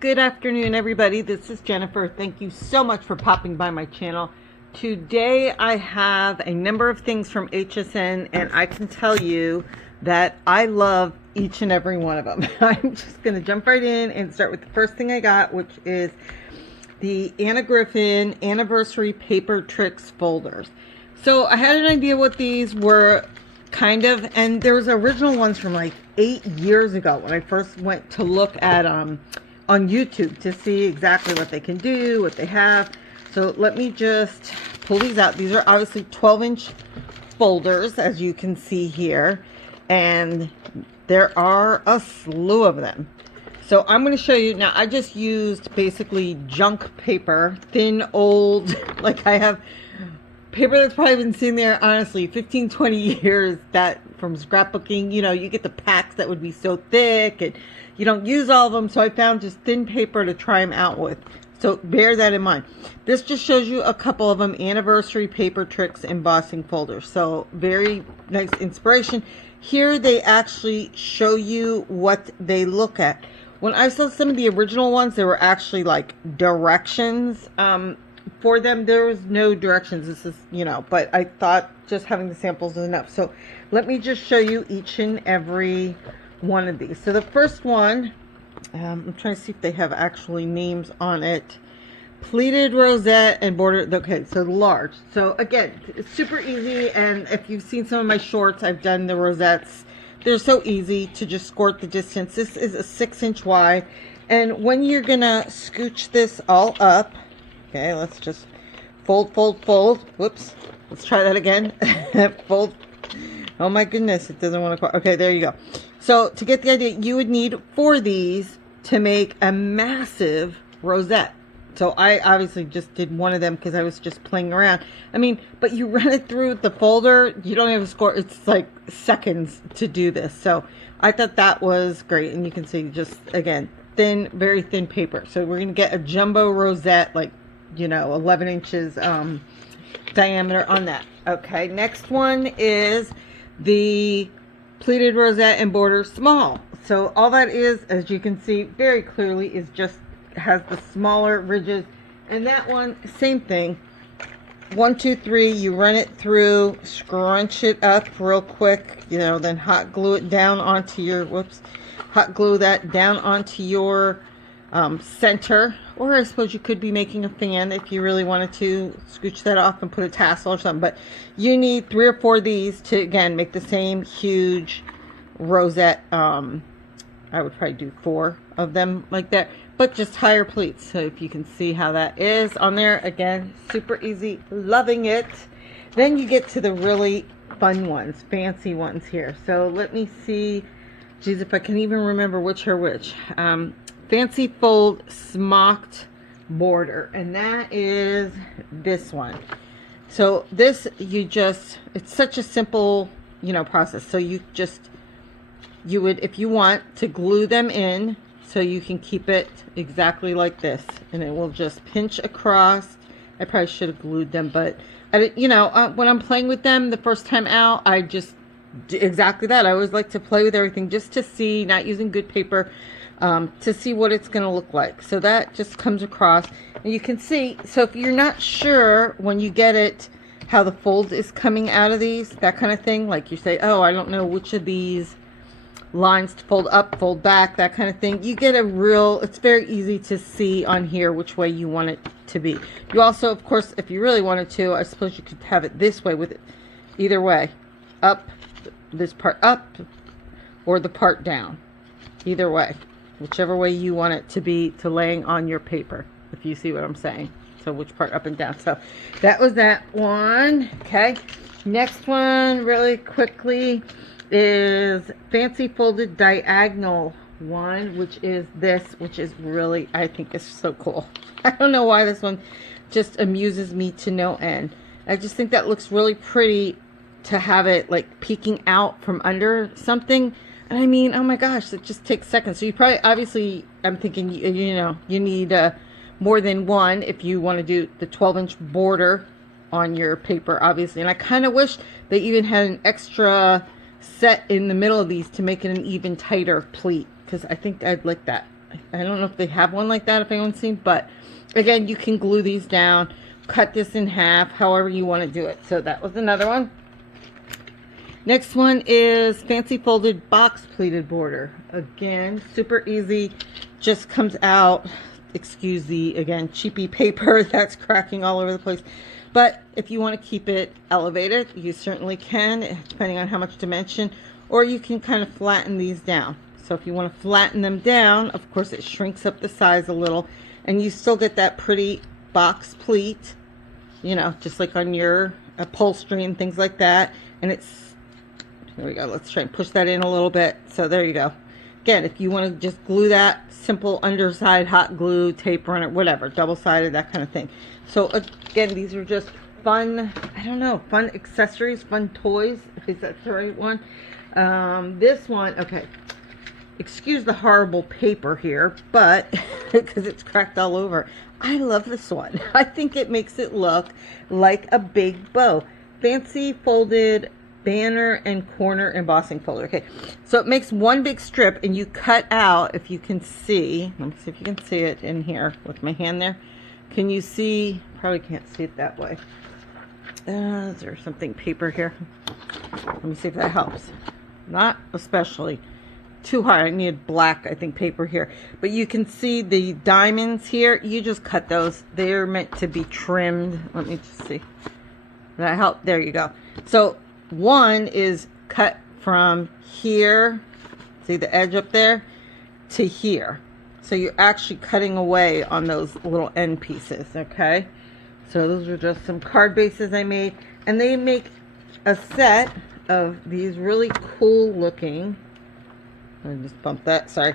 Good afternoon, everybody. This is Jennifer. Thank you so much for popping by my channel. Today I have a number of things from HSN, and I can tell you that I love each and every one of them. I'm just going to jump right in and start with the first thing I got, which is the Anna Griffin Anniversary Paper Tricks Folders. So I had an idea what these were kind of, and there was original ones from like 8 years ago when I first went to look at on YouTube to see exactly what they can do, what they have. So let me just pull these out. These are obviously 12-inch folders, as you can see here, and there are a slew of them. So I'm going to show you now. I just used basically junk paper, thin, old, like I have paper that's probably been sitting there, honestly, 15-20 years, that from scrapbooking. You know, you get the packs that would be so thick and you don't use all of them, so I found just thin paper to try them out with. So bear that in mind. This just shows you a couple of them, Anniversary Paper Tricks Embossing Folders. So very nice inspiration. Here they actually show you what they look at. When I saw some of the original ones, there were actually like directions for them. There was no directions. This is, you know, but I thought just having the samples is enough. So let me just show you each and every one of these. So the first one, I'm trying to see if they have actually names on it. Pleated rosette and border. Okay, so large. So again, it's super easy, and if you've seen some of my shorts, I've done the rosettes. They're so easy to just squirt the distance. This is a 6-inch wide, and when you're gonna scooch this all up, okay, let's just fold, fold, fold. Whoops, let's try that again. Fold. Oh my goodness, it doesn't want to. Okay, there you go. So to get the idea, you would need 4 of these to make a massive rosette. So I obviously just did one of them because I was just playing around. I mean, but you run it through the folder, you don't have a score. It's like seconds to do this. So I thought that was great. And you can see just, again, thin, very thin paper. So we're going to get a jumbo rosette, like, you know, 11 inches diameter on that. Okay, next one is the pleated rosette and border small. So all that is, as you can see very clearly, is just has the smaller ridges. And that one, same thing. 1, 2, 3, you run it through, scrunch it up real quick, you know, then hot glue it down onto your, whoops, hot glue that down onto your center. Or I suppose you could be making a fan if you really wanted to scooch that off and put a tassel or something. But you need 3 or 4 of these to, again, make the same huge rosette. I would probably do 4 of them like that, but just higher pleats. So if you can see how that is on there, again, super easy, loving it. Then you get to the really fun ones, fancy ones here. So let me see, geez, if I can even remember which are which. Fancy Fold Smocked Border, and that is this one. So this, you just, it's such a simple, you know, process. So you just, you would, if you want to glue them in, so you can keep it exactly like this, and it will just pinch across. I probably should have glued them, but I, you know, when I'm playing with them the first time out, I just do exactly that. I always like to play with everything just to see, not using good paper, to see what it's going to look like. So that just comes across, and you can see. So if you're not sure when you get it how the fold is coming out of these, that kind of thing, like you say, oh, I don't know which of these lines to fold up, fold back, that kind of thing, you get a real, it's very easy to see on here which way you want it to be. You also, of course, if you really wanted to, I suppose you could have it this way with it, either way, up, this part up, or the part down, either way, whichever way you want it to be, to laying on your paper, if you see what I'm saying. So which part up and down. So that was that one. Okay, next one really quickly is Fancy Folded Diagonal one, which is this, which is really, I think is so cool. I don't know why this one just amuses me to no end. I just think that looks really pretty to have it like peeking out from under something. And I mean, oh my gosh, it just takes seconds. So you probably, obviously, I'm thinking, you know, you need more than one if you want to do the 12-inch border on your paper, obviously. And I kind of wish they even had an extra set in the middle of these to make it an even tighter pleat, because I think I'd like that. I don't know if they have one like that, if anyone's seen, but again, you can glue these down, cut this in half, however you want to do it. So that was another one. Next one is fancy folded box pleated border. Again, super easy, just comes out, excuse the, again, cheapy paper that's cracking all over the place. But if you want to keep it elevated, you certainly can, depending on how much dimension, or you can kind of flatten these down. So if you want to flatten them down, of course it shrinks up the size a little, and you still get that pretty box pleat, you know, just like on your upholstery and things like that. And it's, there we go, let's try and push that in a little bit. So there you go. Again, if you want to just glue that, simple underside hot glue, tape runner, whatever, double-sided, that kind of thing. So again, these are just fun, I don't know, fun accessories, fun toys, if that's the right one. This one, okay, excuse the horrible paper here, but because it's cracked all over. I love this one. I think it makes it look like a big bow. Fancy folded banner and corner embossing folder. Okay, so it makes one big strip, and you cut out, if you can see, let me see if you can see it in here with my hand there. Can you see? Probably can't see it that way. Is there something paper here? Let me see if that helps. Not especially. Too hard. I need black, I think, paper here. But you can see the diamonds here. You just cut those. They're meant to be trimmed. Let me just see. That help? There you go. So one is cut from here, see the edge up there, to here. So you're actually cutting away on those little end pieces, okay? So those are just some card bases I made. And they make a set of these really cool looking, I just bumped that, sorry.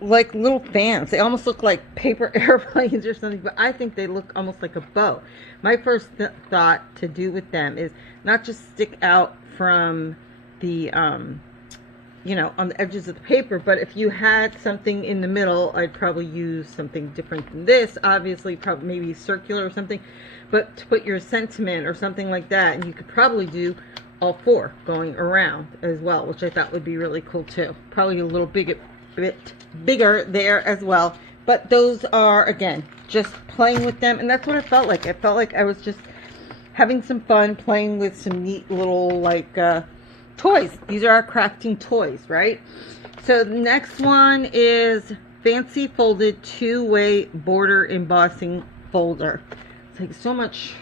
Like little fans. They almost look like paper airplanes or something, but I think they look almost like a bow. My first thought to do with them is not just stick out from the, you know, on the edges of the paper, but if you had something in the middle, I'd probably use something different than this. Obviously, probably maybe circular or something, but to put your sentiment or something like that, and you could probably do all four going around as well, which I thought would be really cool too. Probably a little bit bigger there as well. But those are, again, just playing with them, and that's what it felt like. It felt like I was just having some fun playing with some neat little like toys. These are our crafting toys, right? So the next one is fancy folded two-way border embossing folder. It's like so much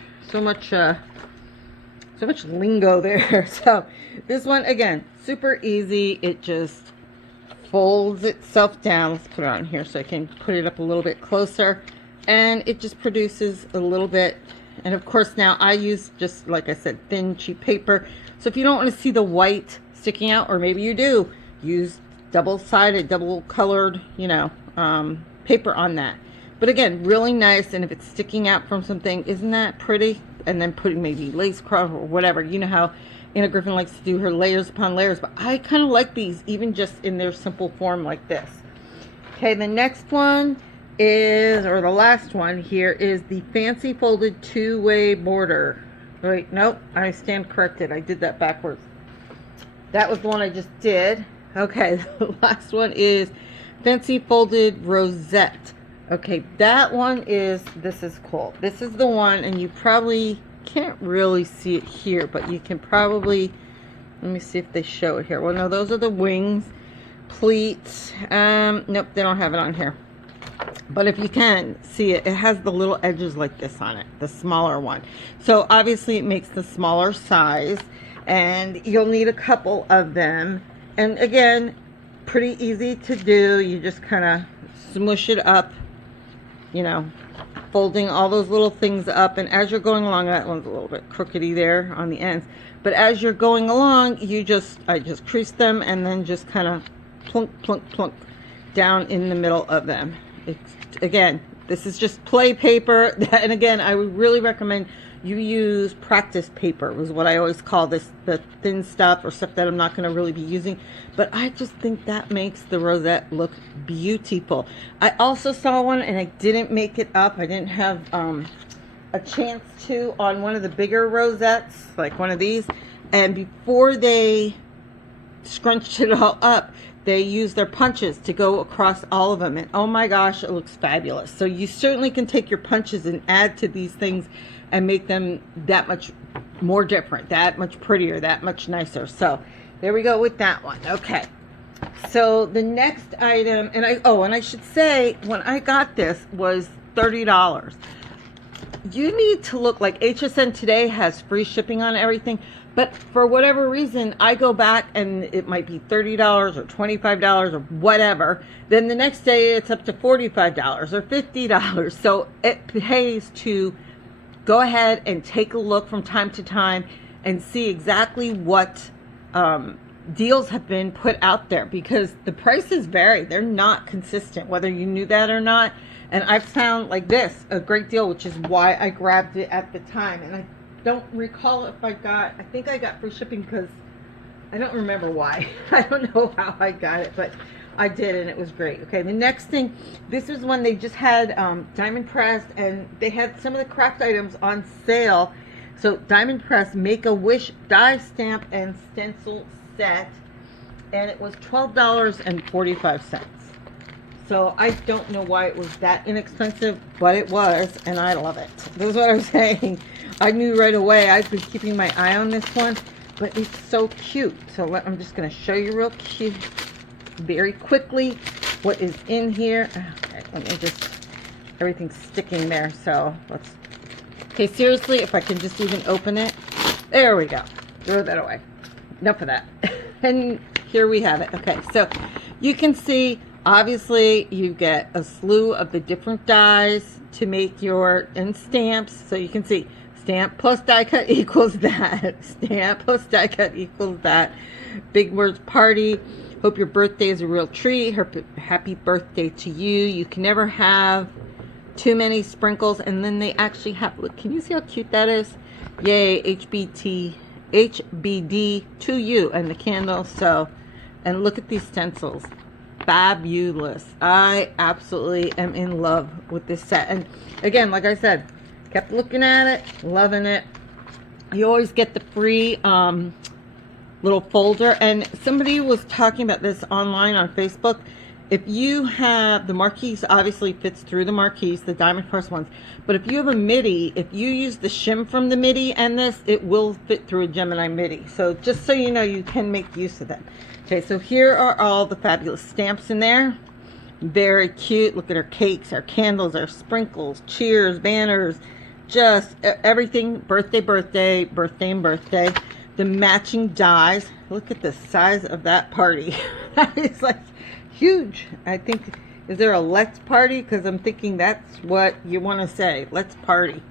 lingo there. So this one, again, super easy. It just folds itself down. Let's put it on here so I can put it up a little bit closer, and it just produces a little bit. And of course now I use, just like I said, thin cheap paper. So if you don't want to see the white sticking out, or maybe you do, use double-sided, double-colored, you know, paper on that. But again, really nice. And if it's sticking out from something, isn't that pretty? And then putting maybe lace across or whatever. You know how Anna Griffin likes to do her layers upon layers, but I kind of like these even just in their simple form like this. Okay, the next one is, or the last one here, is the fancy folded two-way border. Wait, nope, I stand corrected. I did that backwards. That was the one I just did. Okay, the last one is fancy folded rosette. Okay, that one is, this is cool. This is the one, and you probably can't really see it here, but you can probably, let me see if they show it here. Well, no, those are the wings. Pleats. Nope, they don't have it on here. But if you can see it, it has the little edges like this on it, the smaller one. So obviously it makes the smaller size, and you'll need a couple of them. And again, pretty easy to do. You just kind of smush it up, you know, folding all those little things up. And as you're going along, that one's a little bit crookedy there on the ends, but as you're going along, I just crease them and then just kind of plunk, plunk, plunk down in the middle of them. Again, this is just play paper. And again, I would really recommend you use practice paper, was what I always call this, the thin stuff or stuff that I'm not going to really be using. But I just think that makes the rosette look beautiful. I also saw one, and I didn't make it up. I didn't have a chance to, on one of the bigger rosettes, like one of these. And before they scrunched it all up, they use their punches to go across all of them. And oh my gosh, it looks fabulous. So you certainly can take your punches and add to these things and make them that much more different, that much prettier, that much nicer. So there we go with that one. Okay. So the next item, and I should say, when I got this was $30. You need to look, like HSN today has free shipping on everything, but for whatever reason, I go back and it might be $30 or $25 or whatever. Then the next day it's up to $45 or $50. So it pays to go ahead and take a look from time to time and see exactly what deals have been put out there, because the prices vary. They're not consistent, whether you knew that or not. And I've found like this a great deal, which is why I grabbed it at the time. And I don't recall if I think I got free shipping, because I don't remember why. I don't know how I got it, but I did, and it was great. Okay, the next thing, this is when they just had diamond pressed, and they had some of the craft items on sale. So diamond press Make-A-Wish die stamp and stencil set, and it was $12.45. So I don't know why it was that inexpensive, but it was, and I love it. This is what I'm saying. I knew right away. I've been keeping my eye on this one, but it's so cute. So I'm just going to show you real cute, very quickly, what is in here. Okay, let me just, everything's sticking there. So let's, okay, seriously, if I can just even open it. There we go. Throw that away. Enough of that. And here we have it. Okay, so you can see, obviously, you get a slew of the different dies to make your, and stamps. So you can see stamp plus die cut equals that. Stamp plus die cut equals that. Big words party. Hope your birthday is a real treat. Happy birthday to you. You can never have too many sprinkles. And then they actually have, look, can you see how cute that is? Yay, HBD to you, and the candle. So, and look at these stencils. Fabulous. I absolutely am in love with this set. And again, like I said, kept looking at it, loving it. You always get the free little folder, and somebody was talking about this online on Facebook. If you have the marquise, obviously fits through the marquise, the diamond press ones, but if you have a midi, if you use the shim from the midi and this, it will fit through a Gemini midi. So just so you know, you can make use of them. Okay, so here are all the fabulous stamps in there. Very cute. Look at our cakes, our candles, our sprinkles, cheers, banners, just everything. Birthday, birthday, birthday, and birthday. The matching dies. Look at the size of that party. That is like huge. I think, is there a let's party? Because I'm thinking that's what you want to say. Let's party.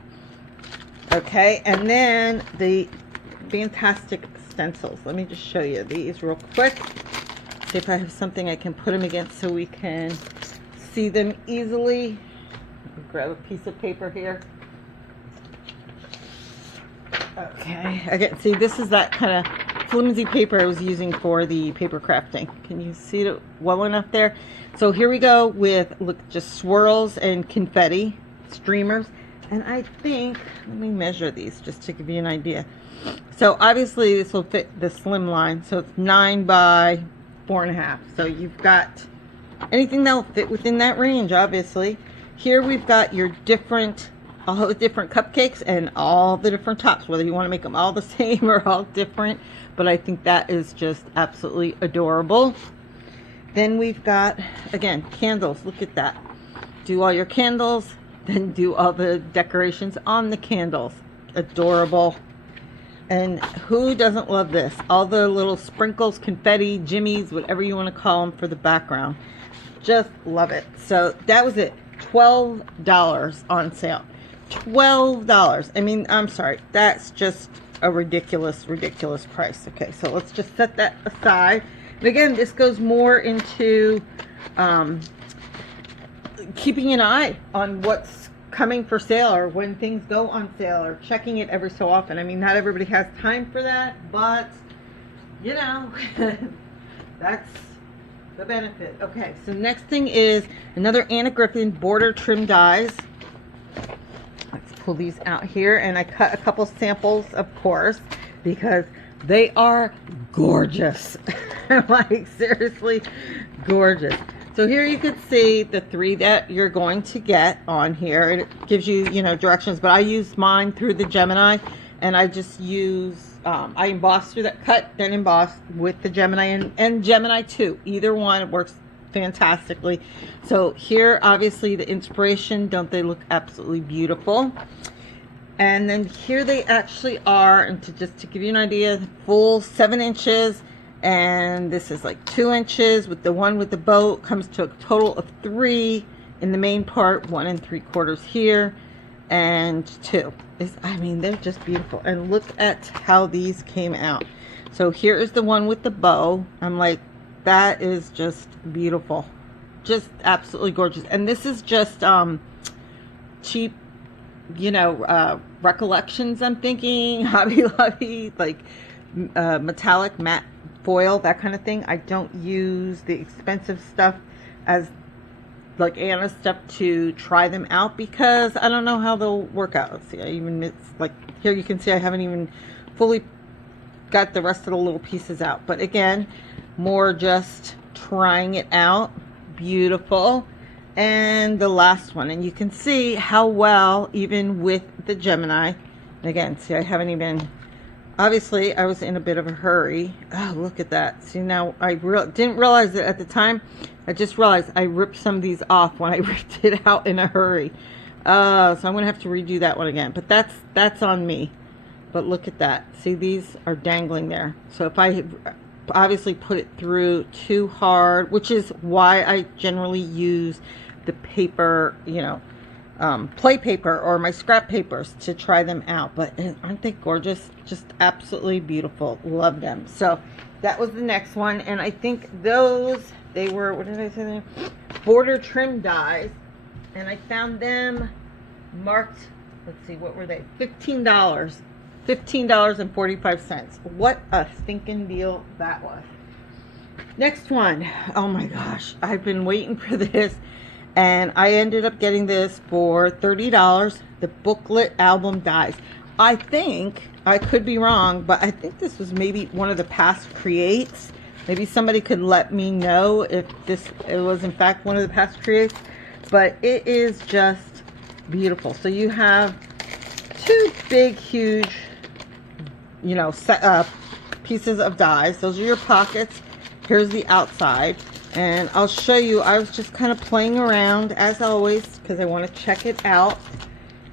Okay, and then the fantastic stencils. Let me just show you these real quick. See if I have something I can put them against so we can see them easily. Grab a piece of paper here. Okay, again, see, this is that kind of flimsy paper I was using for the paper crafting. Can you see it well enough there? So here we go with, look, just swirls and confetti streamers. And I think, let me measure these just to give you an idea. So obviously this will fit the slim line. So it's 9 by 4.5. So you've got anything that will fit within that range, obviously. Here we've got your different, all the different cupcakes and all the different tops, whether you want to make them all the same or all different. But I think that is just absolutely adorable. Then we've got, again, candles. Look at that. Do all your candles, then do all the decorations on the candles. Adorable. And who doesn't love this? All the little sprinkles, confetti, jimmies, whatever you want to call them for the background. Just love it. So that was it. $12 on sale. $12. I mean, I'm sorry. That's just a ridiculous, ridiculous price. Okay, so let's just set that aside. And again, this goes more into keeping an eye on what's coming for sale or when things go on sale or checking it every so often. I mean, not everybody has time for that, but you know, that's the benefit. Okay, so next thing is another Anna Griffin border trim dies. Let's pull these out here, and I cut a couple samples, of course, because they are gorgeous. Like, seriously, gorgeous. So here you can see the 3 that you're going to get on here. It gives you, directions, but I use mine through the Gemini, and I just use, I emboss through that, cut, then emboss with the Gemini and Gemini 2. Either one works fantastically. So here, obviously, the inspiration, don't they look absolutely beautiful? And then here they actually are, and to give you an idea, full 7 inches. And this is like 2 inches with the one with the bow. Comes to a total of 3 in the main part, 1 3/4 here, and 2. I mean, they're just beautiful. And look at how these came out. So here is the one with the bow. I'm like, that is just beautiful, just absolutely gorgeous. And this is just cheap, recollections. I'm thinking Hobby Lobby, like metallic matte foil, that kind of thing. I don't use the expensive stuff as like Anna's stuff to try them out, because I don't know how they'll work out. See, it's like here you can see I haven't even fully got the rest of the little pieces out, but again, more just trying it out. Beautiful. And the last one, and you can see how well, even with the Gemini, and again, see, I haven't even, obviously, I was in a bit of a hurry. Oh, look at that. See, now I didn't realize it at the time. I just realized I ripped some of these off when I ripped it out in a hurry. So I'm going to have to redo that one again. But that's on me. But look at that. See, these are dangling there. So if I obviously put it through too hard, which is why I generally use the paper, play paper or my scrap papers to try them out. But aren't they gorgeous? Just absolutely beautiful. Love them. So that was the next one, and I think those, they were, what did I say there? Border trim dies, and I found them marked, let's see, what were they? $15.45. What a stinking deal that was. Next one. Oh my gosh, I've been waiting for this, and I ended up getting this for $30. The Booklet Album dies. I think, I could be wrong, but I think this was maybe one of the past creates. Maybe somebody could let me know if it was in fact one of the past creates. But it is just beautiful. So you have 2 big, huge, pieces of dies. Those are your pockets. Here's the outside. And I'll show you, I was just kind of playing around as always because I want to check it out.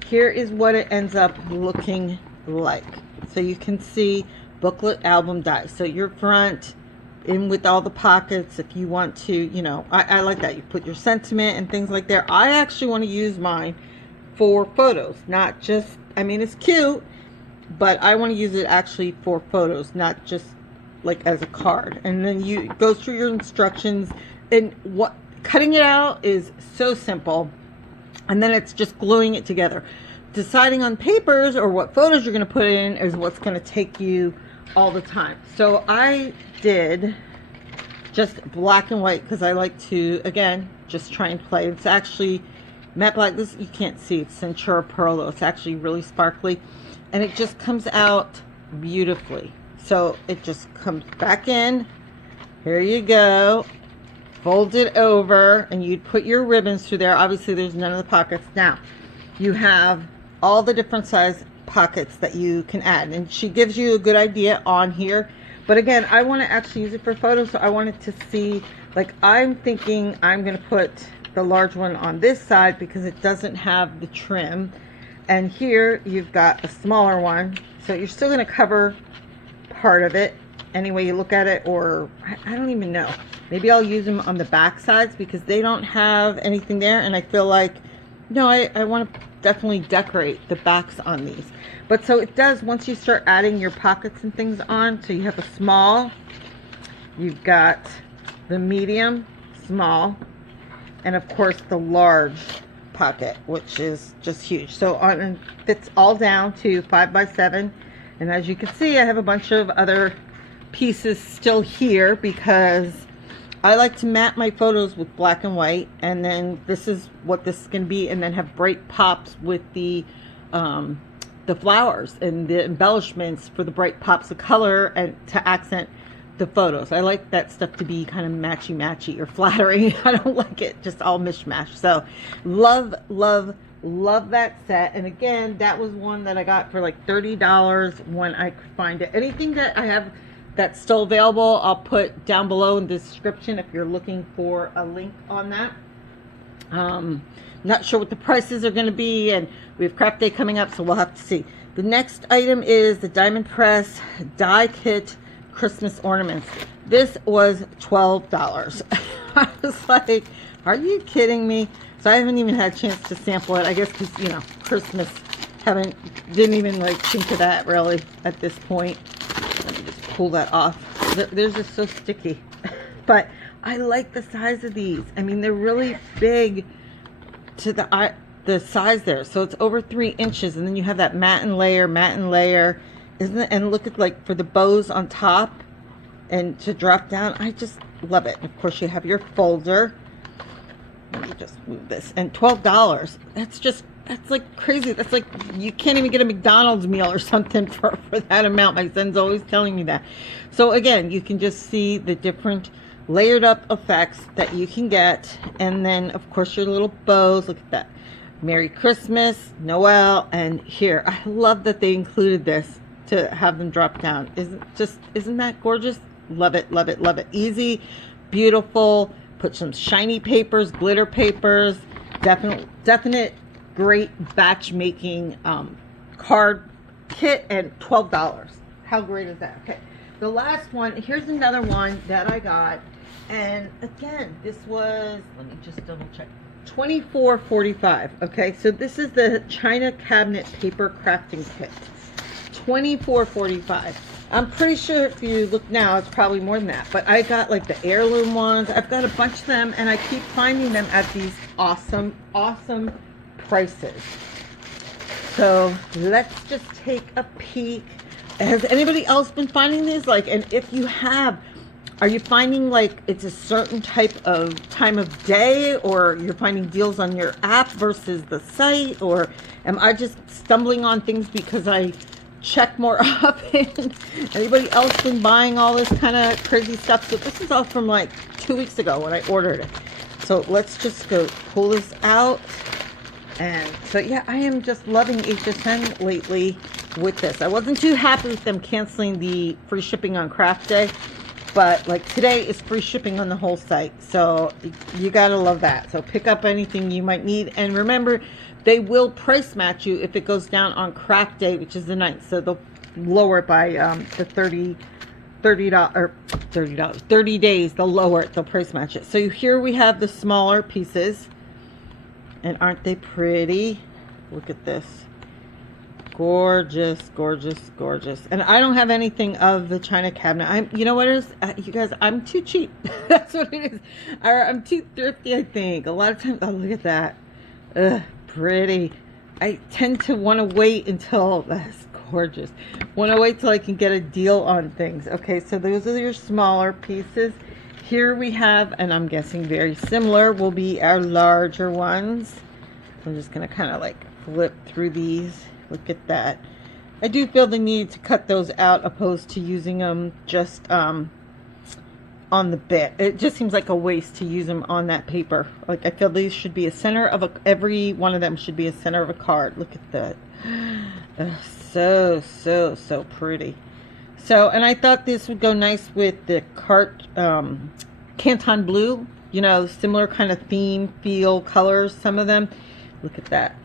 Here is what it ends up looking like. So you can see Booklet Album dies. So your front in with all the pockets, if you want to, I like that. You put your sentiment and things like that. I actually want to use mine for photos, not just, I mean, it's cute, but I want to use it actually for photos, not just like as a card. And then you go through your instructions, and what cutting it out is so simple, and then it's just gluing it together. Deciding on papers or what photos you're going to put in is what's going to take you all the time. So I did just black and white because I like to, again, just try and play. It's actually matte black. This you can't see, it's Centura Pearl though. It's actually really sparkly, and it just comes out beautifully. So it just comes back in. Here you go. Fold it over, and you'd put your ribbons through there. Obviously there's none of the pockets. Now you have all the different size pockets that you can add, and she gives you a good idea on here. But again, I want to actually use it for photos, so I wanted to see, like, I'm thinking I'm going to put the large one on this side because it doesn't have the trim, and here you've got a smaller one, so you're still going to cover part of it any way you look at it. Or I don't even know, maybe I'll use them on the back sides because they don't have anything there, and I feel like, no, I want to definitely decorate the backs on these. But so it does, once you start adding your pockets and things on, so you have a small, you've got the medium, small, and of course the large pocket, which is just huge. So on, fits all down to 5 by 7. And as you can see, I have a bunch of other pieces still here because I like to map my photos with black and white, and then this is what this can be, and then have bright pops with the flowers and the embellishments for the bright pops of color and to accent the photos. I like that stuff to be kind of matchy or flattering. I don't like it just all mishmash. So love, love, love that set. And again, that was one that I got for like $30 when I could find it. Anything that I have that's still available, I'll put down below in the description if you're looking for a link on that. Not sure what the prices are going to be, and we have craft day coming up, so we'll have to see. The next item is the Diamond Press Die Kit Christmas Ornaments. This was $12. I was like, are you kidding me? So I haven't even had a chance to sample it. I guess because, you know, Christmas, didn't even like think of that really at this point. Let me just pull that off. They're just so sticky. But I like the size of these. I mean, they're really big to the size there. So it's over 3 inches, and then you have that matte layer, isn't it? And look at, like, for the bows on top and to drop down. I just love it. And of course, you have your folder. Let me just move this. And $12. That's like crazy. That's like, you can't even get a McDonald's meal or something for that amount. My son's always telling me that. So again, you can just see the different layered up effects that you can get. And then of course your little bows. Look at that. Merry Christmas, Noel, and here. I love that they included this to have them drop down. Isn't that gorgeous? Love it, love it, love it. Easy, beautiful. Put some shiny papers, glitter papers. Definite great batch making card kit, and $12. How great is that? Okay, the last one, here's another one that I got, and again, this was, let me just double check, $24.45. Okay, so this is the China Cabinet Paper Crafting Kit. $24.45. I'm pretty sure if you look now, it's probably more than that. But I got like the heirloom ones. I've got a bunch of them, and I keep finding them at these awesome, awesome prices. So let's just take a peek. Has anybody else been finding these? Like, and if you have, are you finding like it's a certain type of time of day, or you're finding deals on your app versus the site, or am I just stumbling on things because I check more often? Anybody else been buying all this kind of crazy stuff? So this is all from like 2 weeks ago when I ordered it. So let's just go pull this out. And so yeah, I am just loving HSN lately with this. I wasn't too happy with them canceling the free shipping on craft day, but like today is free shipping on the whole site, so you gotta love that. So pick up anything you might need, and remember, they will price match you if it goes down on craft day, which is the 9th. So they'll lower it by the $30 or $30, 30 days. They'll lower it. They'll price match it. So here we have the smaller pieces, and aren't they pretty? Look at this. Gorgeous, gorgeous, gorgeous. And I don't have anything of the China cabinet. You know what it is? You guys, I'm too cheap. That's what it is. I'm too thrifty, I think. A lot of times, oh, look at that. Ugh, pretty. I tend to want to wait until, that's gorgeous. Want to wait till I can get a deal on things. Okay, so those are your smaller pieces. Here we have, and I'm guessing very similar, will be our larger ones. I'm just going to kind of like flip through these. Look at that. I do feel the need to cut those out opposed to using them just on the bit. It just seems like a waste to use them on that paper. Like, I feel these should be a center of every one of them should be a center of a card. Look at that. So pretty. So, and I thought this would go nice with the Canton Blue, you know, similar kind of theme, feel, colors, some of them. Look at that.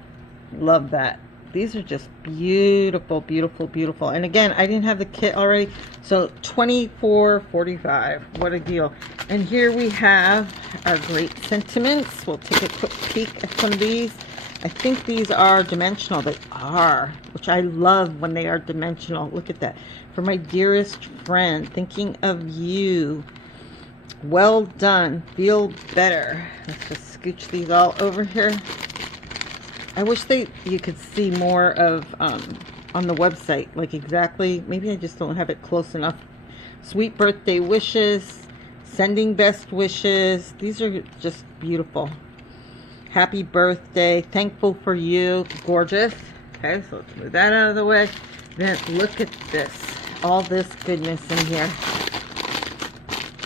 Love that. These are just beautiful, beautiful, beautiful. And again, I didn't have the kit already, so $24.45. What a deal. And here we have our great sentiments. We'll take a quick peek at some of these. I think these are dimensional. They are, which I love when they are dimensional. Look at that. For my dearest friend, thinking of you. Well done. Feel better. Let's just scooch these all over here. I wish you could see more of on the website, like exactly. Maybe I just don't have it close enough. Sweet birthday wishes, sending best wishes. These are just beautiful. Happy birthday, thankful for you, gorgeous. Okay, so let's move that out of the way. Then look at this, all this goodness in here.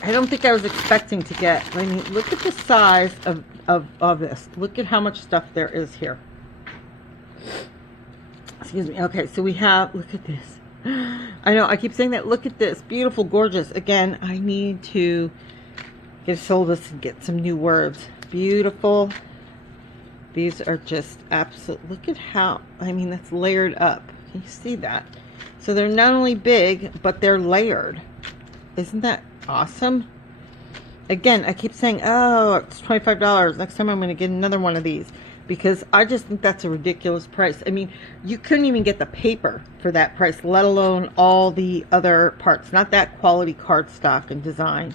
I don't think I was expecting to get. I mean, look at the size of this. Look at how much stuff there is here. Excuse me. Okay, so we have, look at this. I know, I keep saying that. Look at this. Beautiful, gorgeous. Again, I need to get a syllabus and get some new words. Beautiful. These are just absolute. Look at how, I mean, that's layered up. Can you see that? So they're not only big, but they're layered. Isn't that awesome? Again, I keep saying, oh, it's $25. Next time I'm going to get another one of these, because I just think that's a ridiculous price. I mean, you couldn't even get the paper for that price, let alone all the other parts. Not that quality cardstock and design.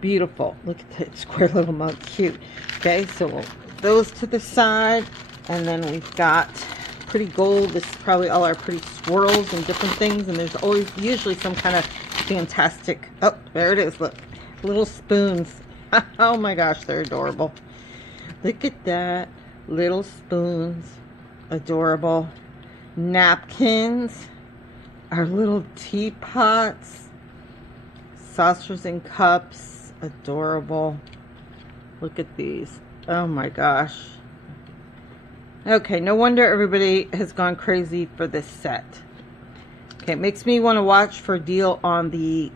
Beautiful. Look at that square little mug. Cute. Okay, so we'll put those to the side. And then we've got pretty gold. This is probably all our pretty swirls and different things. And there's always usually some kind of fantastic. Oh, there it is. Look. Little spoons. Oh my gosh, they're adorable. Look at that. Little spoons. Adorable. Napkins. Our little teapots. Saucers and cups. Adorable. Look at these. Oh my gosh. Okay, no wonder everybody has gone crazy for this set. Okay, it makes me want to watch for a deal on the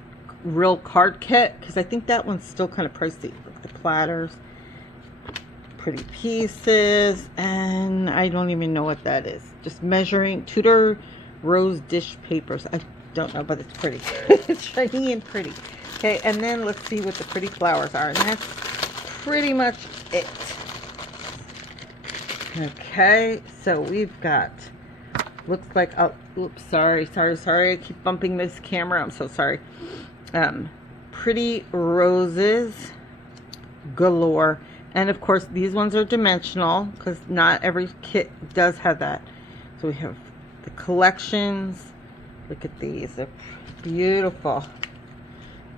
real card kit, because I think that one's still kind of pricey. Look at the platters. Pretty pieces. And I don't even know what that is. Just measuring. Tudor rose dish papers. I don't know, but it's pretty. It's shiny and pretty. Okay, and then let's see what the pretty flowers are. And that's pretty much it. Okay, so we've got, looks like, oh, oops, sorry. I keep bumping this camera. I'm so sorry. Pretty roses galore. And of course, these ones are dimensional, because not every kit does have that. So we have the collections. Look at these. They're beautiful.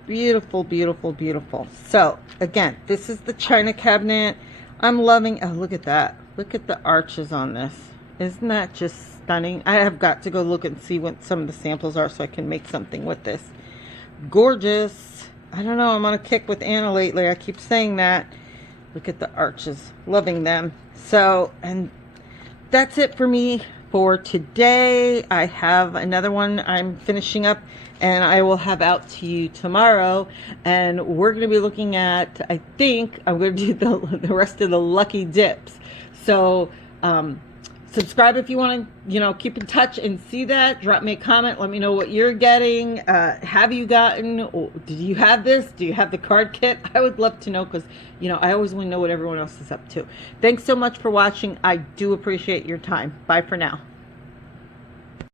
Beautiful, beautiful, beautiful. So again, this is the china cabinet. I'm loving, oh, look at that. Look at the arches on this. Isn't that just stunning? I have got to go look and see what some of the samples are so I can make something with this. Gorgeous. I don't know, I'm on a kick with Anna lately. I keep saying that. Look at the arches. Loving them. So, and that's it for me for today. I have another one I'm finishing up, and I will have out to you tomorrow. And we're going to be looking at, I think, I'm going to do the rest of the Lucky Dips. So, subscribe if you want to, keep in touch and see that. Drop me a comment. Let me know what you're getting. Have you gotten, or did you have this? Do you have the card kit? I would love to know, because, I always want to know what everyone else is up to. Thanks so much for watching. I do appreciate your time. Bye for now.